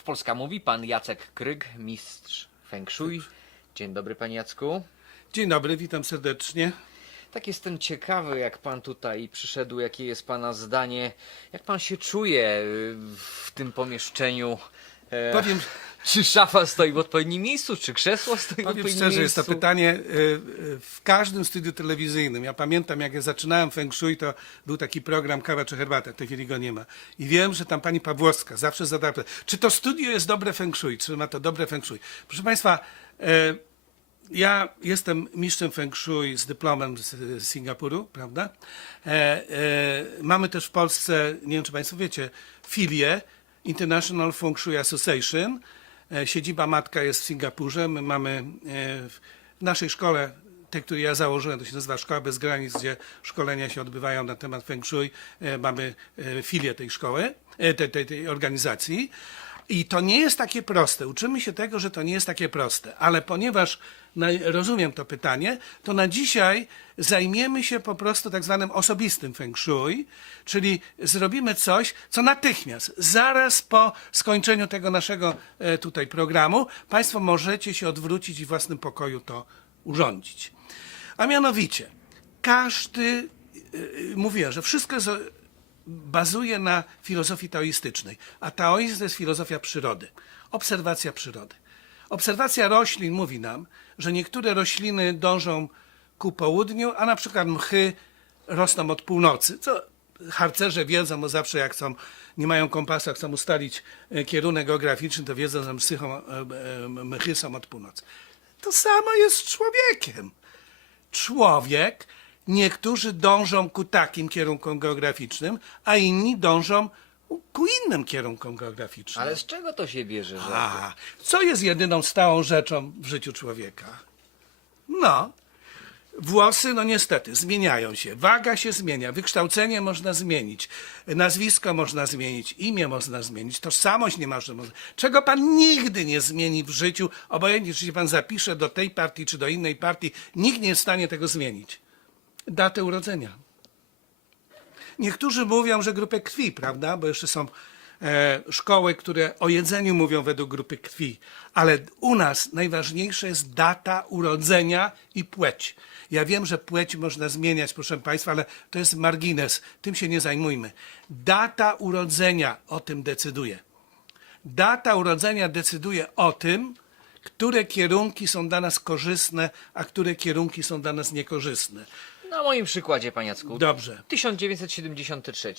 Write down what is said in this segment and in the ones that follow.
W Polska mówi pan Jacek Kryg, mistrz Feng Shui. Dzień dobry panie Jacku. Dzień dobry, witam serdecznie. Tak jestem ciekawy, jak pan tutaj przyszedł, jakie jest pana zdanie, jak pan się czuje y, w tym pomieszczeniu. E, Powiem, Czy szafa stoi w odpowiednim miejscu, czy krzesło stoi w powiem odpowiednim szczerze, jest to miejscu? pytanie y, y, w każdym studiu telewizyjnym. Ja pamiętam, jak ja zaczynałem Feng Shui, to był taki program Kawa czy Herbata, w tej chwili go nie ma. I wiem, że tam pani Pawłowska zawsze zadała pytanie, czy to studio jest dobre Feng Shui, czy ma to dobre Feng Shui. Proszę państwa, e, ja jestem mistrzem Feng Shui z dyplomem z, z Singapuru, prawda? E, e, mamy też w Polsce, nie wiem czy Państwo wiecie, filię International Feng Shui Association. E, siedziba matka jest w Singapurze. My mamy e, w naszej szkole, tej, której ja założyłem, to się nazywa Szkoła Bez Granic, gdzie szkolenia się odbywają na temat Feng Shui. E, mamy filię tej szkoły, tej, tej, tej organizacji. I to nie jest takie proste. Uczymy się tego, że to nie jest takie proste, ale ponieważ rozumiem to pytanie, to na dzisiaj zajmiemy się po prostu tak zwanym osobistym feng shui, czyli zrobimy coś, co natychmiast, zaraz po skończeniu tego naszego e, tutaj programu, Państwo możecie się odwrócić i w własnym pokoju to urządzić. A mianowicie, każdy, y, y, mówiłem, że wszystko jest, bazuje na filozofii taoistycznej, a taoizm to jest filozofia przyrody, obserwacja przyrody. Obserwacja roślin mówi nam, że niektóre rośliny dążą ku południu, a na przykład mchy rosną od północy, co harcerze wiedzą, bo zawsze jak chcą, nie mają kompasu, jak chcą ustalić e, kierunek geograficzny, to wiedzą, że są- e, e, mchy są od północy. To samo jest z człowiekiem człowiek, niektórzy dążą ku takim kierunkom geograficznym, a inni dążą ku innym kierunkom geograficznym. Ale z czego to się bierze, że... A, co jest jedyną stałą rzeczą w życiu człowieka? No, włosy, no niestety, zmieniają się. Waga się zmienia, wykształcenie można zmienić, nazwisko można zmienić, imię można zmienić, tożsamość nie można. Czego pan nigdy nie zmieni w życiu, obojętnie czy się pan zapisze do tej partii czy do innej partii, nikt nie jest w stanie tego zmienić. Datę urodzenia. Niektórzy mówią, że grupę krwi, prawda? Bo jeszcze są e, szkoły, które o jedzeniu mówią według grupy krwi. Ale u nas najważniejsza jest data urodzenia i płeć. Ja wiem, że płeć można zmieniać, proszę Państwa, ale to jest margines. Tym się nie zajmujmy. Data urodzenia o tym decyduje. Data urodzenia decyduje o tym, które kierunki są dla nas korzystne, a które kierunki są dla nas niekorzystne. Na moim przykładzie, panie Jacku. Dobrze. 1973.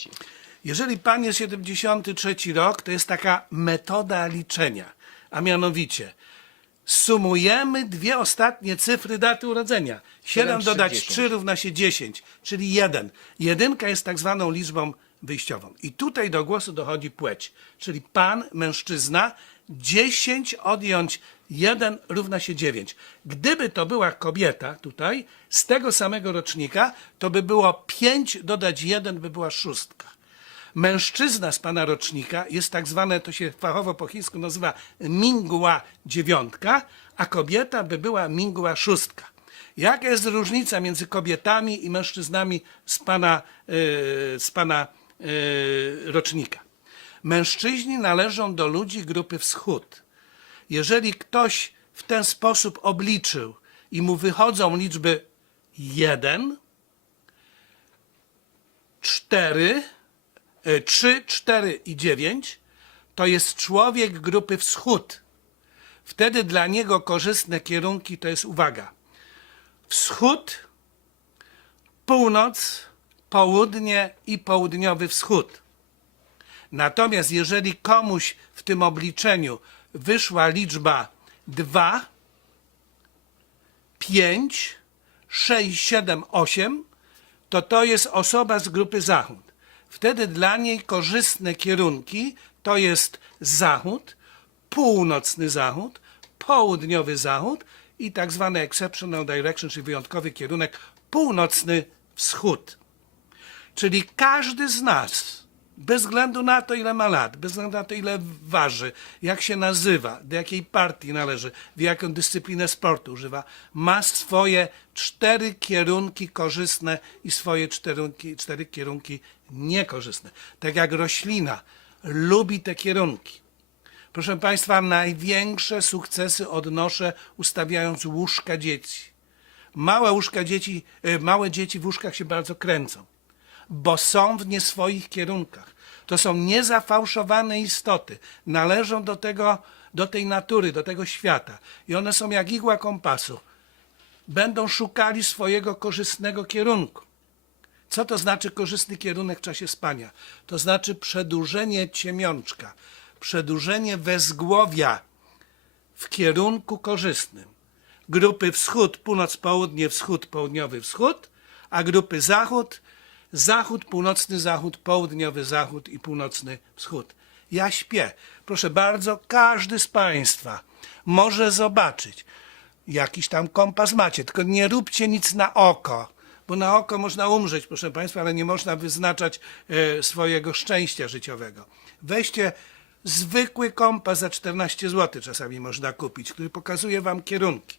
Jeżeli pan jest 73 rok, to jest taka metoda liczenia, a mianowicie sumujemy dwie ostatnie cyfry daty urodzenia. 7 7, dodać 10. 3 równa się 10, czyli 1. Jedynka jest tak zwaną liczbą wyjściową. I tutaj do głosu dochodzi płeć, czyli pan, mężczyzna, 10 odjąć 1 równa się 9. Gdyby to była kobieta tutaj, z tego samego rocznika, to by było 5 dodać 1 by była szóstka. Mężczyzna z pana rocznika jest tak zwane, to się fachowo po chińsku nazywa mingua dziewiątka, a kobieta by była mingua szóstka. Jaka jest różnica między kobietami i mężczyznami z pana, yy, z pana yy, rocznika? Mężczyźni należą do ludzi grupy wschód. Jeżeli ktoś w ten sposób obliczył i mu wychodzą liczby 1, 4, 3, 4 i 9, to jest człowiek grupy wschód. Wtedy dla niego korzystne kierunki to jest uwaga. Wschód, północ, południe i południowy wschód. Natomiast jeżeli komuś w tym obliczeniu wyszła liczba 2, 5, 6, 7, 8, to to jest osoba z grupy zachód. Wtedy dla niej korzystne kierunki to jest zachód, północny zachód, południowy zachód i tak zwany exceptional direction, czyli wyjątkowy kierunek północny wschód. Czyli każdy z nas, bez względu na to, ile ma lat, bez względu na to, ile waży, jak się nazywa, do jakiej partii należy, w jaką dyscyplinę sportu używa, ma swoje cztery kierunki korzystne i swoje cztery, cztery kierunki niekorzystne. Tak jak roślina lubi te kierunki. Proszę Państwa, największe sukcesy odnoszę ustawiając łóżka dzieci. Małe łóżka dzieci, e, małe dzieci w łóżkach się bardzo kręcą, bo są w nie swoich kierunkach. To są niezafałszowane istoty. Należą do tego, do tej natury, do tego świata. I one są jak igła kompasu. Będą szukali swojego korzystnego kierunku. Co to znaczy korzystny kierunek w czasie spania? To znaczy przedłużenie ciemiączka, przedłużenie wezgłowia w kierunku korzystnym. Grupy wschód, północ, południe, wschód, południowy, wschód, a grupy zachód, zachód, północny zachód, południowy zachód i północny wschód. Ja śpię. Proszę bardzo, każdy z Państwa może zobaczyć. Jakiś tam kompas macie, tylko nie róbcie nic na oko, bo na oko można umrzeć, proszę Państwa, ale nie można wyznaczać e, swojego szczęścia życiowego. Weźcie zwykły kompas za 14 zł czasami można kupić, który pokazuje Wam kierunki.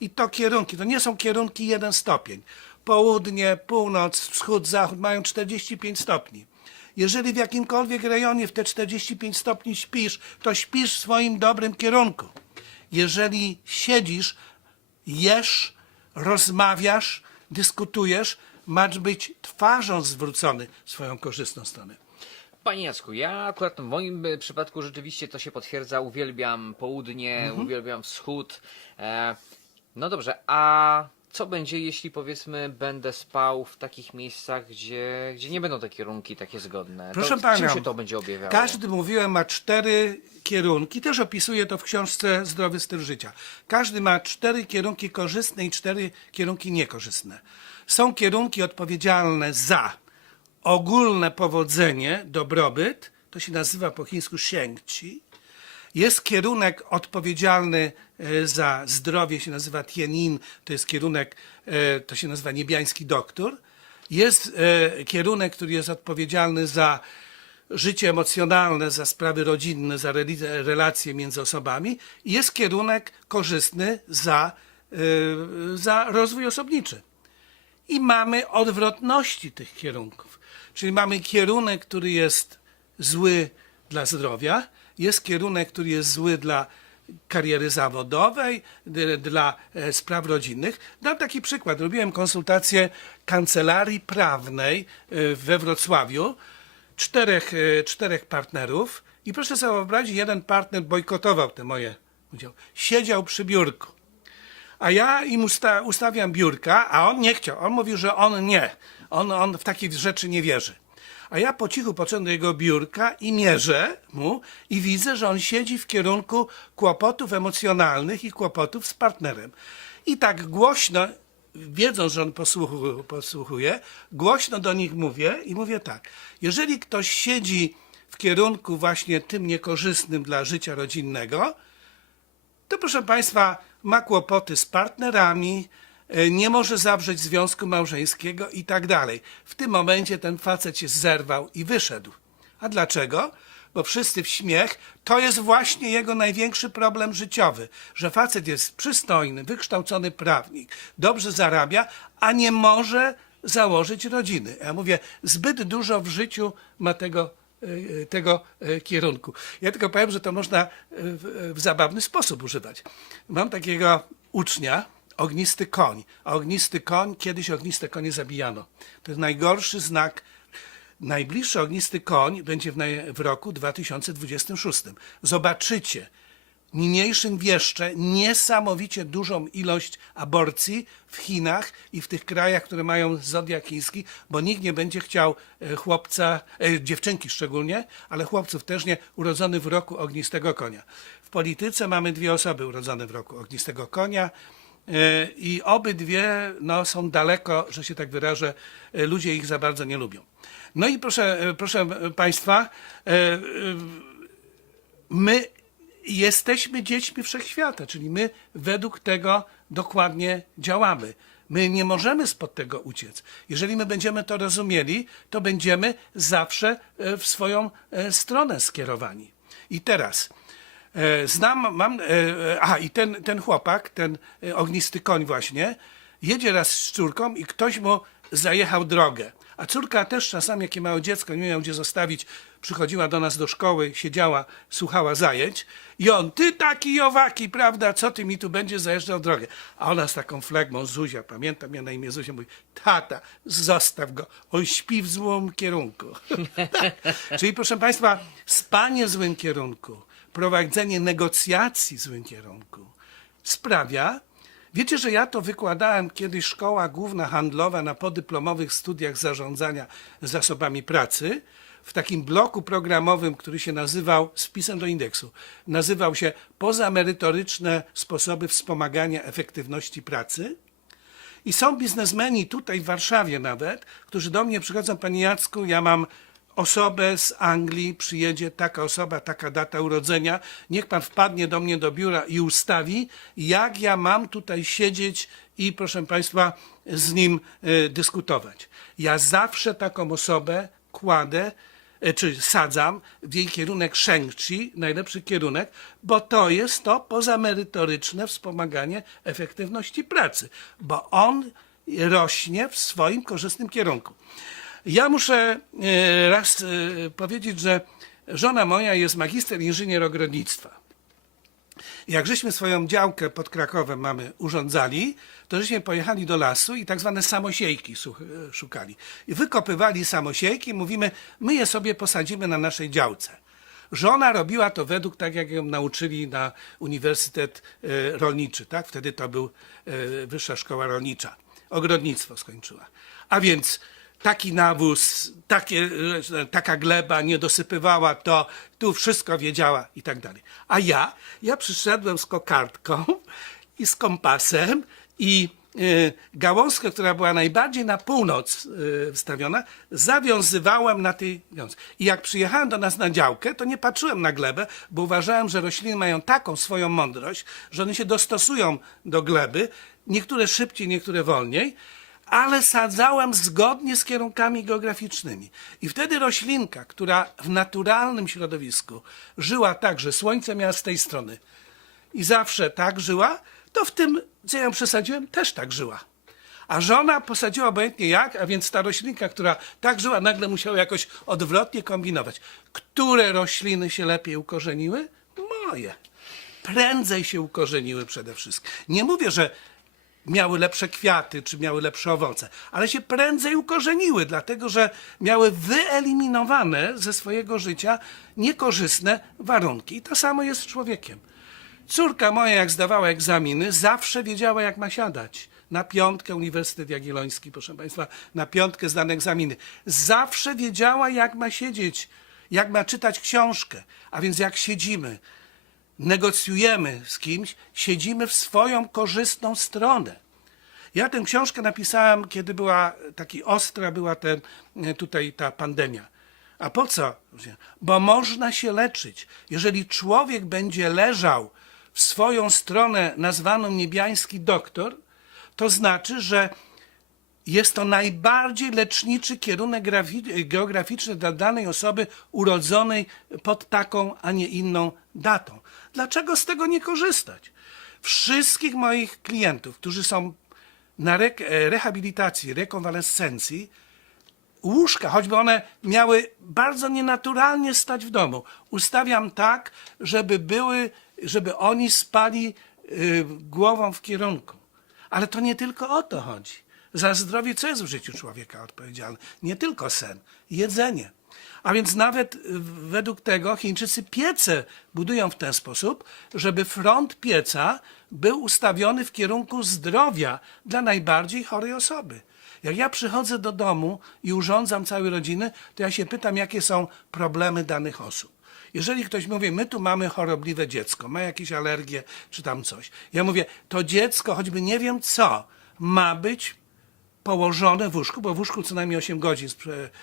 I to kierunki, to nie są kierunki jeden stopień. Południe, północ, wschód, zachód mają 45 stopni. Jeżeli w jakimkolwiek rejonie w te 45 stopni śpisz, to śpisz w swoim dobrym kierunku. Jeżeli siedzisz, jesz, rozmawiasz, dyskutujesz, masz być twarzą zwrócony w swoją korzystną stronę. Panie Jacku, ja akurat w moim e, przypadku rzeczywiście to się potwierdza. Uwielbiam południe, Mhm. uwielbiam wschód. E, no dobrze, a co będzie, jeśli powiedzmy będę spał w takich miejscach, gdzie, gdzie nie będą te kierunki takie zgodne? Proszę to, pana, czym się to będzie objawiało? Każdy, mówiłem, ma cztery kierunki. Też opisuję to w książce Zdrowy styl życia. Każdy ma cztery kierunki korzystne i cztery kierunki niekorzystne. Są kierunki odpowiedzialne za ogólne powodzenie, dobrobyt. To się nazywa po chińsku shengqi. Jest kierunek odpowiedzialny e, za zdrowie, się nazywa Tienin, to jest kierunek, e, to się nazywa niebiański doktor. Jest e, kierunek, który jest odpowiedzialny za życie emocjonalne, za sprawy rodzinne, za relacje między osobami. Jest kierunek korzystny za, za rozwój osobniczy i mamy odwrotności tych kierunków. Czyli mamy kierunek, który jest zły dla zdrowia, jest kierunek, który jest zły dla kariery zawodowej, dla e, spraw rodzinnych. Dam taki przykład. Robiłem konsultację kancelarii prawnej e, we Wrocławiu, czterech, e, czterech partnerów i proszę sobie wyobrazić, jeden partner bojkotował te moje udziały. Siedział przy biurku. A ja im usta ustawiam biurka, a on nie chciał. On mówił, że on nie. On, on w takie rzeczy nie wierzy. A ja po cichu podszedłem do jego biurka i mierzę mu i widzę, że on siedzi w kierunku kłopotów emocjonalnych i kłopotów z partnerem. I tak głośno, wiedząc, że on posłuchu, posłuchuje, głośno do nich mówię i mówię tak. Jeżeli ktoś siedzi w kierunku właśnie tym niekorzystnym dla życia rodzinnego, to proszę Państwa, ma kłopoty z partnerami, nie może zawrzeć związku małżeńskiego i tak dalej. W tym momencie ten facet się zerwał i wyszedł. A dlaczego? Bo wszyscy w śmiech, to jest właśnie jego największy problem życiowy, że facet jest przystojny, wykształcony prawnik, dobrze zarabia, a nie może założyć rodziny. Ja mówię, zbyt dużo w życiu ma tego e, tego e, kierunku. Ja tylko powiem, że to można e, w zabawny sposób używać. Mam takiego ucznia, ognisty koń. A ognisty koń, kiedyś ogniste konie zabijano. To jest najgorszy znak. Najbliższy ognisty koń będzie w, w roku 2026. Zobaczycie niniejszym wieszcze niesamowicie dużą ilość aborcji w Chinach i w tych krajach, które mają zodiak chiński, bo nikt nie będzie chciał e, chłopca, e, dziewczynki szczególnie, ale chłopców też nie, urodzony w roku ognistego konia. W polityce mamy dwie osoby urodzone w roku ognistego konia. E, I obydwie no, są daleko, że się tak wyrażę, e, ludzie ich za bardzo nie lubią. No i proszę, e, proszę Państwa, my jesteśmy dziećmi wszechświata, czyli my według tego dokładnie działamy. My nie możemy spod tego uciec. Jeżeli my będziemy to rozumieli, to będziemy zawsze w swoją stronę skierowani. I teraz znam, mam, e, e, a i ten, ten chłopak, ten e, ognisty koń właśnie, jedzie raz z córką i ktoś mu zajechał drogę. A córka też czasami, jakie małe dziecko, nie miał gdzie zostawić, przychodziła do nas do szkoły, siedziała, słuchała zajęć i on, ty taki owaki, prawda, co ty mi tu będziesz zajeżdżał drogę? A ona z taką flegmą, Zuzia, pamiętam, ja na imię Zuzia, mówi, tata, zostaw go, on śpi w złym kierunku. Czyli proszę Państwa, spanie w złym kierunku, prowadzenie negocjacji w złym kierunku sprawia, wiecie, że ja to wykładałem kiedyś szkoła główna handlowa na podyplomowych studiach zarządzania zasobami pracy w takim bloku programowym, który się nazywał, z wpisem do indeksu, nazywał się Pozamerytoryczne sposoby wspomagania efektywności pracy. I są biznesmeni tutaj w Warszawie nawet, którzy do mnie przychodzą, panie Jacku, ja mam osobę z Anglii, przyjedzie taka osoba, taka data urodzenia, niech pan wpadnie do mnie do biura i ustawi, jak ja mam tutaj siedzieć i proszę państwa z nim e, dyskutować. Ja zawsze taką osobę kładę e, czy sadzam w jej kierunek Sheng-Chi, najlepszy kierunek, bo to jest to pozamerytoryczne wspomaganie efektywności pracy, bo on rośnie w swoim korzystnym kierunku. Ja muszę e, raz e, powiedzieć, że żona moja jest magister inżynier ogrodnictwa. Jak żeśmy swoją działkę pod Krakowem mamy urządzali, to żeśmy pojechali do lasu i tak zwane samosiejki e, szukali. I wykopywali samosiejki, mówimy, my je sobie posadzimy na naszej działce. Żona robiła to według tak, jak ją nauczyli na Uniwersytet Rolniczy, tak? Wtedy to był Wyższa Szkoła Rolnicza. Ogrodnictwo skończyła. A więc taki nawóz, takie, taka gleba nie dosypywała to, tu wszystko wiedziała i tak dalej. A ja, ja przyszedłem z kokardką i z kompasem i e, gałązkę, która była najbardziej na północ e, wstawiona, zawiązywałem na tej wiązce. I jak przyjechałem do nas na działkę, to nie patrzyłem na glebę, bo uważałem, że rośliny mają taką swoją mądrość, że one się dostosują do gleby, niektóre szybciej, niektóre wolniej, ale sadzałem zgodnie z kierunkami geograficznymi. I wtedy roślinka, która w naturalnym środowisku żyła tak, że słońce miała z tej strony i zawsze tak żyła, to w tym, ja ją przesadziłem, też tak żyła. A żona posadziła obojętnie jak, a więc ta roślinka, która tak żyła, nagle musiała jakoś odwrotnie kombinować. Które rośliny się lepiej ukorzeniły? Moje. Prędzej się ukorzeniły przede wszystkim. Nie mówię, że miały lepsze kwiaty, czy miały lepsze owoce, ale się prędzej ukorzeniły, dlatego że miały wyeliminowane ze swojego życia niekorzystne warunki. I to samo jest z człowiekiem. Córka moja, jak zdawała egzaminy, zawsze wiedziała, jak ma siadać. Na piątkę Uniwersytet Jagielloński, proszę Państwa, na piątkę zdane egzaminy. Zawsze wiedziała, jak ma siedzieć, jak ma czytać książkę. A więc jak siedzimy, negocjujemy z kimś, siedzimy w swoją korzystną stronę. Ja tę książkę napisałem, kiedy była taki ostra była ten, e, tutaj ta pandemia. A po co? Bo można się leczyć. Jeżeli człowiek będzie leżał w swoją stronę nazwaną niebiański doktor, to znaczy, że jest to najbardziej leczniczy kierunek grafi- geograficzny dla danej osoby urodzonej pod taką, a nie inną datą. Dlaczego z tego nie korzystać? Wszystkich moich klientów, którzy są na re- e, rehabilitacji, rekonwalescencji, łóżka, choćby one miały bardzo nienaturalnie stać w domu, ustawiam tak, żeby były, żeby oni spali y, głową w kierunku. Ale to nie tylko o to chodzi. Za zdrowie co jest w życiu człowieka odpowiedzialne? Nie tylko sen, jedzenie. A więc nawet y, według tego Chińczycy piece budują w ten sposób, żeby front pieca był ustawiony w kierunku zdrowia dla najbardziej chorej osoby. Jak ja przychodzę do domu i urządzam całej rodziny, to ja się pytam, jakie są problemy danych osób. Jeżeli ktoś mówi, my tu mamy chorobliwe dziecko, ma jakieś alergie czy tam coś. Ja mówię, to dziecko, choćby nie wiem co, ma być położone w łóżku, bo w łóżku co najmniej 8 godzin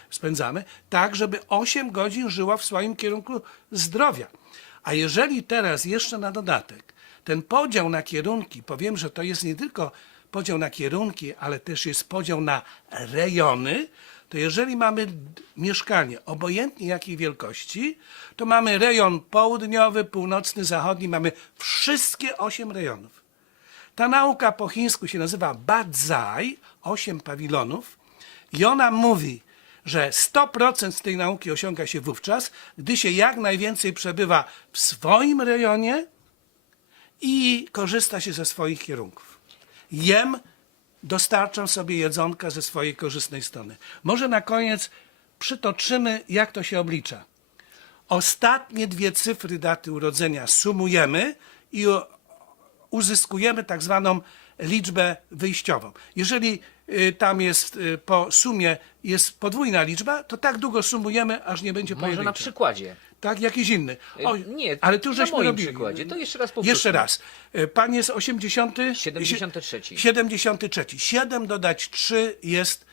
spędzamy, tak, żeby 8 godzin żyła w swoim kierunku zdrowia. A jeżeli teraz jeszcze na dodatek ten podział na kierunki, powiem, że to jest nie tylko podział na kierunki, ale też jest podział na rejony, to jeżeli mamy mieszkanie, obojętnie jakiej wielkości, to mamy rejon południowy, północny, zachodni, mamy wszystkie 8 rejonów. Ta nauka po chińsku się nazywa Badzai, osiem pawilonów. I ona mówi, że 100% z tej nauki osiąga się wówczas, gdy się jak najwięcej przebywa w swoim rejonie i korzysta się ze swoich kierunków. Jem, dostarczam sobie jedzonka ze swojej korzystnej strony. Może na koniec przytoczymy, jak to się oblicza. Ostatnie dwie cyfry daty urodzenia sumujemy i uzyskujemy tak zwaną liczbę wyjściową. Jeżeli y, tam jest y, po sumie jest podwójna liczba, to tak długo sumujemy, aż nie będzie Może na pojedyncza. przykładzie. Tak, jakiś inny. E, nie, ale tu na żeśmy robili. przykładzie. To jeszcze raz powtórzmy. Jeszcze raz. Pan jest 80. 73. 73. 7 dodać 3 jest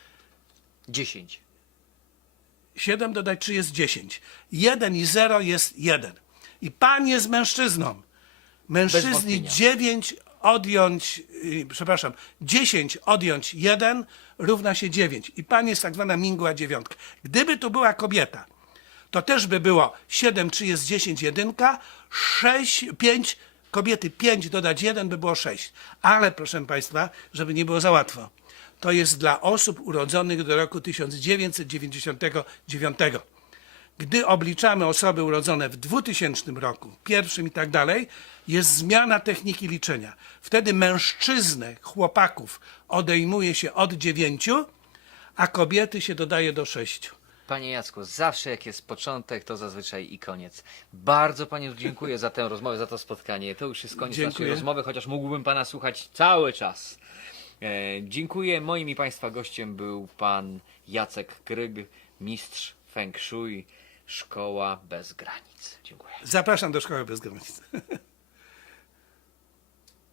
10. 7 dodać 3 jest 10. 1 i 0 jest 1. I pan jest mężczyzną. Mężczyźni wątpienia. 9 odjąć, y, przepraszam, 10 odjąć 1 równa się 9. I pan jest tak zwana mingła dziewiątka. Gdyby tu była kobieta, to też by było 7, 3 jest 10, jedynka, 6, 5, kobiety 5 dodać 1 by było 6. Ale proszę Państwa, żeby nie było za łatwo, to jest dla osób urodzonych do roku 1999. Gdy obliczamy osoby urodzone w 2000 roku, pierwszym i tak dalej, jest zmiana techniki liczenia. Wtedy mężczyznę, chłopaków odejmuje się od 9, a kobiety się dodaje do 6. Panie Jacku, zawsze jak jest początek, to zazwyczaj i koniec. Bardzo Panu dziękuję za tę rozmowę, za to spotkanie. To już jest koniec Dziękuję. naszej rozmowy, chociaż mógłbym Pana słuchać cały czas. E, dziękuję. Moim i Państwa gościem był Pan Jacek Kryg, mistrz Feng Shui, Szkoła Bez Granic. Dziękuję. Zapraszam do Szkoły Bez Granic.